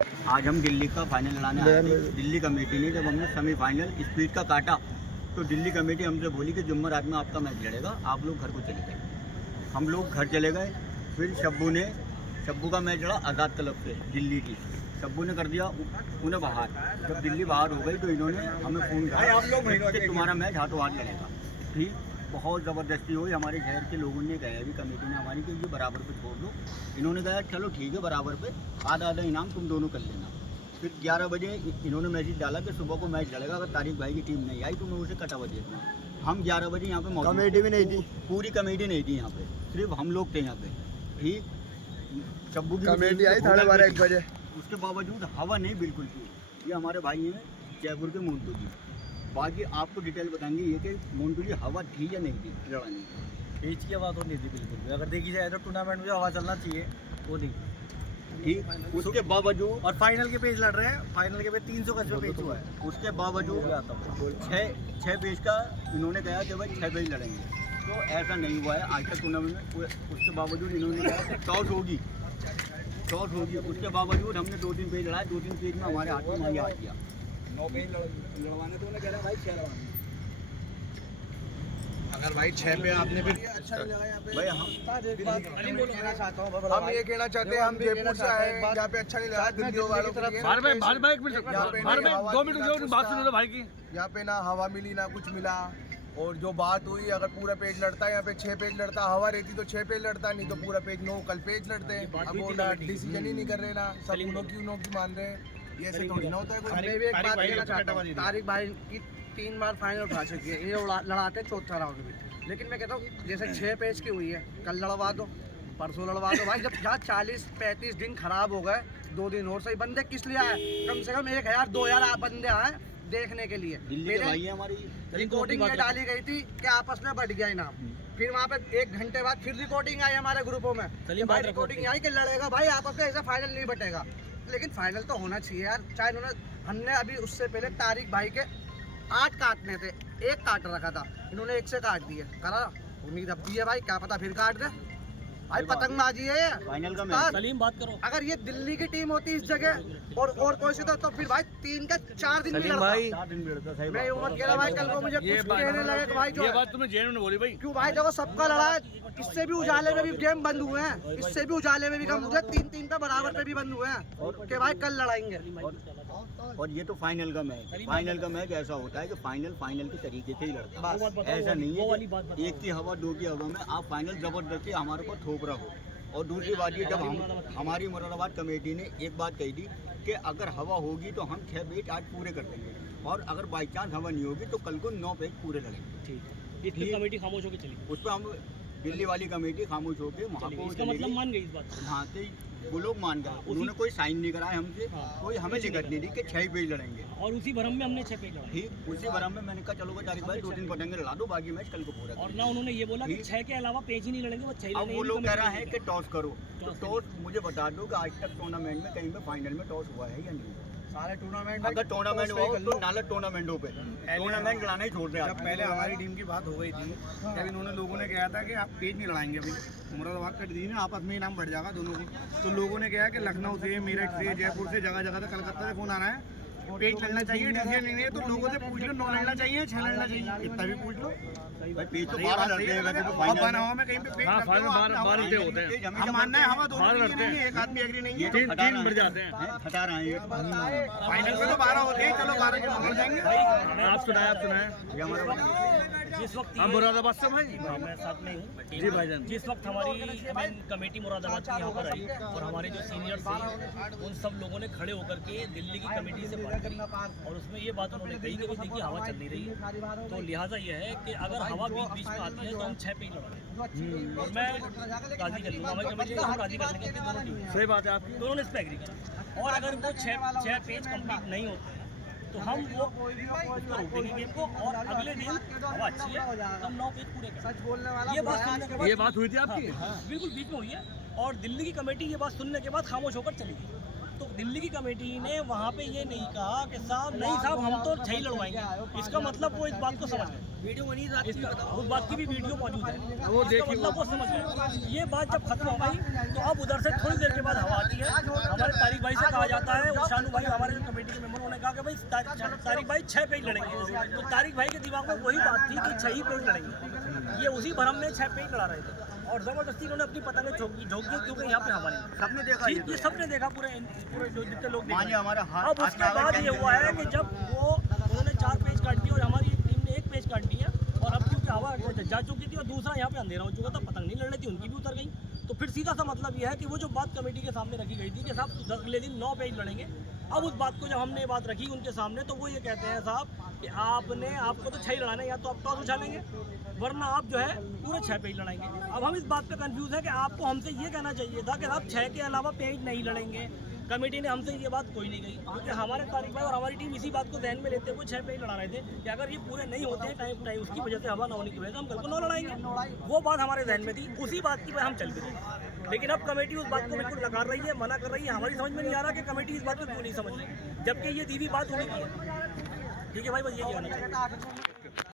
आज हम दिल्ली का फाइनल लड़ाने आए थे। दिल्ली कमेटी ने जब हमने सेमीफाइनल स्पीड का काटा तो दिल्ली कमेटी हमसे बोली कि जुम्मन रात में आपका मैच लड़ेगा, आप लोग घर को चले गए। हम लोग घर चले गए। फिर शब्बू का मैच लड़ा आज़ाद क्लब से दिल्ली की। शब्बू ने कर दिया उन्हें बाहर। जब दिल्ली बाहर हो गई तो इन्होंने हमें फ़ोन किया कि तुम्हारा मैच हाथों हाथ लड़ेगा। ठीक, बहुत ज़बरदस्ती हुई। हमारे शहर के लोगों ने कहा भी, कमेटी ने हमारी, कि ये बराबर पे छोड़ दो। इन्होंने कहा चलो ठीक है, बराबर पे आधा आधा इनाम तुम दोनों कर लेना। फिर 11 बजे इन्होंने मैसेज डाला कि सुबह को मैच लड़ेगा, अगर तारिक भाई की टीम नहीं आई तो मैं उसे कटा बजे देना। हम 11 बजे यहाँ पे मौजूद, कमेटी भी नहीं थी, पूरी कमेटी नहीं थी यहाँ पे, सिर्फ हम लोग थे यहाँ पे। ठीक, शब्बू की कमेटी आई 12:30 बजे। उसके बावजूद हवा नहीं बिल्कुल थी। ये हमारे भाई हैं जयपुर के मोन्टू जी, बाकी आपको डिटेल बताएंगे ये कि मोन्टू जी हवा थी या नहीं थी लड़ाने। पेज की हवा तो नहीं थी बिल्कुल भी। अगर देखी जाए तो टूर्नामेंट में हवा चलना चाहिए वो नहीं। ठीक, उसके बावजूद और फाइनल के पेज लड़ रहे हैं, फाइनल के पेज 300 गज पे पेज हुआ है। उसके बावजूद 6 पेज का इन्होंने कहा कि भाई 6 पेज लड़ेंगे, तो ऐसा नहीं हुआ है आज तक टूर्नामेंट में। उसके बावजूद इन्होंने कहा कि टॉस होगी। उसके बावजूद हमने 2-3 पेज लड़ाए। 2-3 पेज में हमारे हाथ में मांगे आ गया। 9 पेज लड़वाने तो उन्हें कह रहा भाई 6 लड़वाने। अगर भाई 6 पे आपने भी अच्छा नहीं लगा यहाँ पे भाई हम ये कहना चाहते हैं, हम जयपुर से आए, यहाँ पे अच्छा नहीं लगा दिल्ली वालों को। यहाँ पे ना हवा मिली ना कुछ मिला। और जो बात हुई, अगर पूरा पेज लड़ता है यहाँ पे 6 पेज लड़ता, हवा रहती तो 6 पेज लड़ता, नहीं तो पूरा पेज 9 कल पेज लड़ते। अब वो ना डिसीजन ही नहीं कर रहे, ना सब उनों की मान रहे हैं। ये ऐसे थोड़ी ना होता है। मैं भी एक बात कहना चाहता हूँ, तारिक भाई की 3 बार फाइनल उठा चुकी है, ये लड़ाते चौथा राउंड भी। लेकिन मैं कहता हूँ जैसे 6 पेज की हुई है, कल लड़वा दो, परसों लड़वा दो भाई। जब जहाँ 40-35 दिन खराब हो गए, 2 दिन और सही। बंदे किस लिए आए? कम से कम 1000-2000 बंदे आए देखने के लिए। रिकॉर्डिंग ये डाली गई थी कि आपस में बढ़ गया इनाम। फिर वहाँ पे 1 घंटे बाद फिर रिकॉर्डिंग आई हमारे ग्रुपों में, भाई रिकॉर्डिंग आई कि लड़ेगा भाई आपस में, ऐसा फाइनल नहीं बटेगा। लेकिन फाइनल तो होना चाहिए यार। चाहे हमने अभी उससे पहले तारिक भाई के 8 काटने थे, 1 काट रखा था, इन्होंने 1 से काट दिए। करा उम्मीद अब दी है भाई, क्या पता फिर काट दे भाई। पतंगबाजी है ये फाइनल का मैच। सलीम बात करो, अगर ये दिल्ली की टीम होती इस जगह और कोई सी तो फिर भाई 3 का 4 दिन भी लड़ता। मैं उम्र कह रहा भाई, कल को मुझे कुछ कहने लगे भाई, जो बात तुमने जेल में बोली भाई, क्यों भाई? देखो सबका लड़ा है, इससे भी उजाले में भी गेम बंद हुए हैं, इससे भी उजाले में भी कम हुए, 3-3 पे बराबर पे भी बंद हुए हैं कि भाई कल लड़ाएंगे। और ये तो फाइनल का मैच ऐसा होता है कि फाइनल के तरीके से ही लड़ता है। ऐसा नहीं है 1 की हवा 2 की हवा में आप फाइनल जबरदस्ती हमारे को थोप रहा हो। और दूसरी बात ये, जब हमारी मुरादाबाद कमेटी ने एक बात कही थी कि अगर हवा होगी तो हम 6 पेज आज पूरे कर देंगे, और अगर बाई चांस हवा नहीं होगी तो कल को 9 पेज पूरे लड़ेंगे। ठीक, कमेटी खामोश होकर चली। उस पर हम दिल्ली वाली कमेटी खामोश होकर वहाँ को, इसका मतलब मान गई इस बात को। वहाँ से वो लोग मान गए। उन्होंने कोई साइन नहीं कराया हमसे, कोई हमें लिखत नहीं दी कि 6 पेज लड़ेंगे। और उसी भरम में हमने 6 पेज लड़ा। ठीक, उसी भरम में मैंने कहा चलो तारिक भाई 2-3 पतंगे लड़ा दो, बाकी मैच कल को पूरा। और ना उन्होंने ये बोला कि 6 के अलावा पेज ही नहीं लड़ेंगे, वो 6 अब वो लोग कह रहे हैं कि टॉस करो। तो टॉस मुझे बता दो कि आज तक टूर्नामेंट में कहीं पे फाइनल में टॉस हुआ है या नहीं? सारे टूर्नामेंट, अगर टूर्नामेंट हुआ तो नाला टूर्नामेंटों पे टूर्नामेंट लड़ाना ही छोड़ रहे हैं। जब पहले हमारी टीम की बात हो गई थी, तब इन्होंने लोगों ने कहा था कि आप पेज नहीं लड़ाएंगे, अभी मुरादाबाद कट दी ना, आपस में इनाम बढ़ जाएगा दोनों को। तो लोगों ने कहा कि लखनऊ से, मेरठ से, जयपुर से, जगह जगह से, कलकत्ता से फोन आ रहा है, पेज लड़ना चाहिए, डिसीजन नहीं है। तो लोगों से पूछ लो 9 लड़ना चाहिए, 6 लड़ना चाहिए, इतना भी पूछ लो भाई। पेज तो 12 लड़ते हैं वैसे तो फाइनल हवा में कहीं पे पेज होते हैं। हम मानना है हवा दोनों के लिए नहीं है, एक आदमी एग्री नहीं है, 3 बढ़ जाते हैं, हटा रहे हैं। फाइनल में तो 12 होते हैं, चलो 12 के पकड़ जाएंगे। आप सुनाए ये हमारा जिस वक्त हम मुरादाबाद से भाई, मैं साथ में हूँ जी भाईजान। जिस वक्त हमारी मेन कमेटी मुरादाबाद की यहाँ पर आई और हमारे जो सीनियर्स थे उन सब लोगों ने खड़े होकर के दिल्ली की कमेटी से बात करी, और उसमें ये बात उन्होंने कही कि देखिए हवा चल नहीं रही है, तो लिहाजा ये है कि अगर हवा बीच में आती है तो हम 6 पेज लड़ाएंगे। और मैं राजी कर लूँगा, हमारी कमेटी को राजी कर लेंगे दोनों टीम। सही बात है आपकी, दोनों ने इस पर एग्री किया। और अगर वो 6 पेज कंप्लीट नहीं होते हैं तो हम वो उसको रोक देंगे गेम को, और अगले दिन हवा अच्छी है हम 9 पेज पूरे करेंगे। सच बोलने वाला ये बात सुनने के बाद, ये बात हुई थी आपकी? हाँ, बिल्कुल बीच में हुई है। और दिल्ली की कमेटी ये बात सुनने के बाद खामोश होकर चली गई। तो दिल्ली की कमेटी ने वहाँ पे ये नहीं कहा कि साहब नहीं साहब हम तो 6 ही लड़वाएंगे। इसका मतलब वो इस बात को समझ गए। वीडियो बनी रात की, उस बात की भी वीडियो मौजूद है, वो देखिए, मतलब वो समझ गए। ये बात जब खत्म हो गई तो अब उधर से थोड़ी देर के बाद हवा आती है, हमारे तारिक भाई से कहा जाता है, और शानू भाई हमारे जो कमेटी के मेंबर उन्होंने कहा कि भाई तारिक भाई 6 पेज लड़ेंगे। तो तारिक भाई के दिमाग में वही बात थी कि 6 ही पेज लड़ेंगे, ये उसी भरम में 6 पेज लड़ा रहे थे, और जबरदस्ती उन्होंने अपनी पतंगें झोंक दी, क्योंकि यहाँ पे हवा नहीं। सबने देखा ये सबने देखा, पूरे जो जितने लोग देख रहे हैं। हमारा अब उसके बाद ये हुआ है कि जब वो उन्होंने 4 पेज काट दिए और हमारी टीम ने 1 पेज काट दिया, और अब क्योंकि हवा जा चुकी थी और दूसरा यहाँ पे अंधेरा हो चुका था, पतंग नहीं लड़ रही थी, उनकी भी उतर गई। तो फिर सीधा सा मतलब यह है कि वो जो बात कमेटी के सामने रखी गई थी कि साहब अगले दिन 9 पेज लड़ेंगे, अब उस बात को जब हमने बात रखी उनके सामने तो वो ये कहते हैं साहब कि आपको तो 6 ही लड़ाना है, या तो आप टॉस उछालेंगे वरना आप जो है पूरे 6 पेज लड़ाएंगे। अब हम इस बात पे कंफ्यूज है कि आपको हमसे ये कहना चाहिए था कि आप 6 के अलावा पेज नहीं लड़ेंगे। कमेटी ने हमसे ये बात कोई नहीं कही, क्योंकि हमारे तारिक भाई और हमारी टीम इसी बात को ध्यान में लेते हुए 6 पेज लड़ा रहे थे कि अगर ये पूरे नहीं होते टाइम उसकी वजह से हवा ना होने की वजह से हम कल को 9 लड़ाएंगे। वो बात हमारे ध्यान में थी, उसी बात की हम चल रहे। लेकिन अब कमेटी उस बात को बिल्कुल नकार रही है, मना कर रही है। हमारी समझ में नहीं आ रहा कि कमेटी इस बात को क्यों नहीं समझ रही, जबकि ये दीदी बात होने की है। ठीक है भाई, बस ये कहना चाहिए।